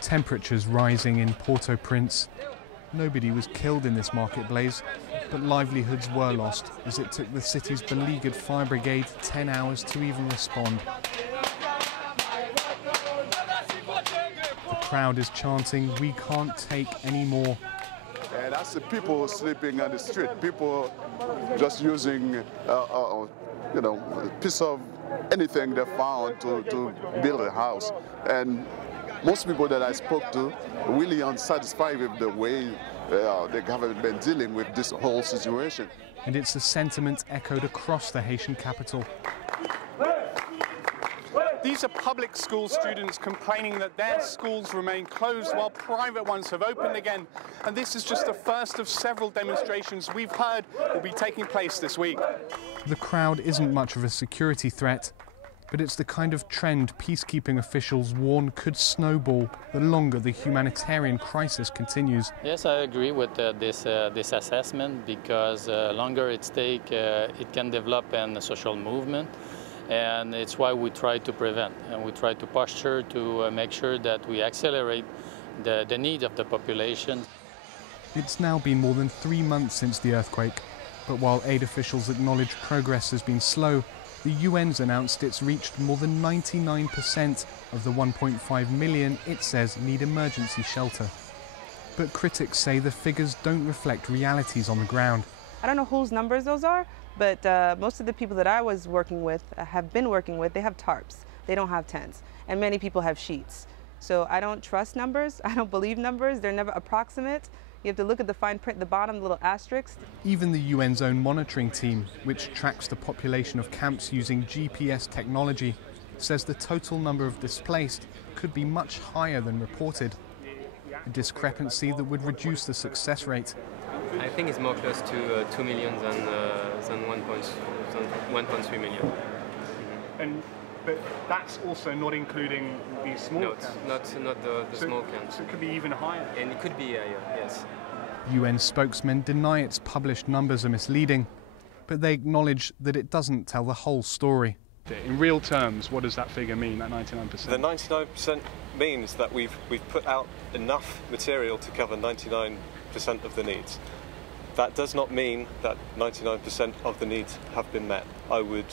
Temperatures rising in Port-au-Prince. Nobody was killed in this market blaze, but livelihoods were lost as it took the city's beleaguered fire brigade 10 hours to even respond. The crowd is chanting, "We can't take any more." And that's the people sleeping on the street, people just using, a piece of anything they found to build a house. And most people that I spoke to really unsatisfied with the way the government been dealing with this whole situation. And it's a sentiment echoed across the Haitian capital. These are public school students complaining that their schools remain closed while private ones have opened again. And this is just the first of several demonstrations we've heard will be taking place this week. The crowd isn't much of a security threat, but it's the kind of trend peacekeeping officials warn could snowball the longer the humanitarian crisis continues. Yes, I agree with this assessment, because longer it takes, it can develop a social movement. And it's why we try to prevent, and we try to posture to make sure that we accelerate the need of the population. It's now been more than 3 months since the earthquake, but while aid officials acknowledge progress has been slow, the UN's announced it's reached more than 99% of the 1.5 million it says need emergency shelter. But critics say the figures don't reflect realities on the ground. I don't know whose numbers those are, but most of the people that I was working with, have been working with, they have tarps. They don't have tents. And many people have sheets. So I don't trust numbers. I don't believe numbers. They're never approximate. You have to look at the fine print, the bottom, little asterisks. Even the UN's own monitoring team, which tracks the population of camps using GPS technology, says the total number of displaced could be much higher than reported. A discrepancy that would reduce the success rate. I think it's more close to 2 million than 1.3 million. Mm-hmm. But that's also not including these small camps? Not the small camps. So it could be even higher? And it could be higher, yes. UN spokesmen deny its published numbers are misleading, but they acknowledge that it doesn't tell the whole story. In real terms, what does that figure mean, that 99%? The 99% means that we've put out enough material to cover 99% of the needs. That does not mean that 99% of the needs have been met. I would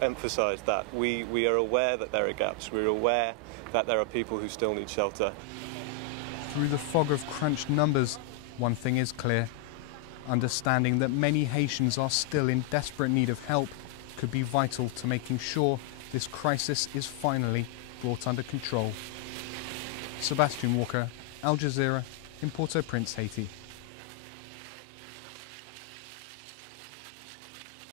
emphasise that. We are aware that there are gaps. We're aware that there are people who still need shelter. Through the fog of crunched numbers, one thing is clear. Understanding that many Haitians are still in desperate need of help could be vital to making sure this crisis is finally brought under control. Sebastian Walker, Al Jazeera, in Port-au-Prince, Haiti.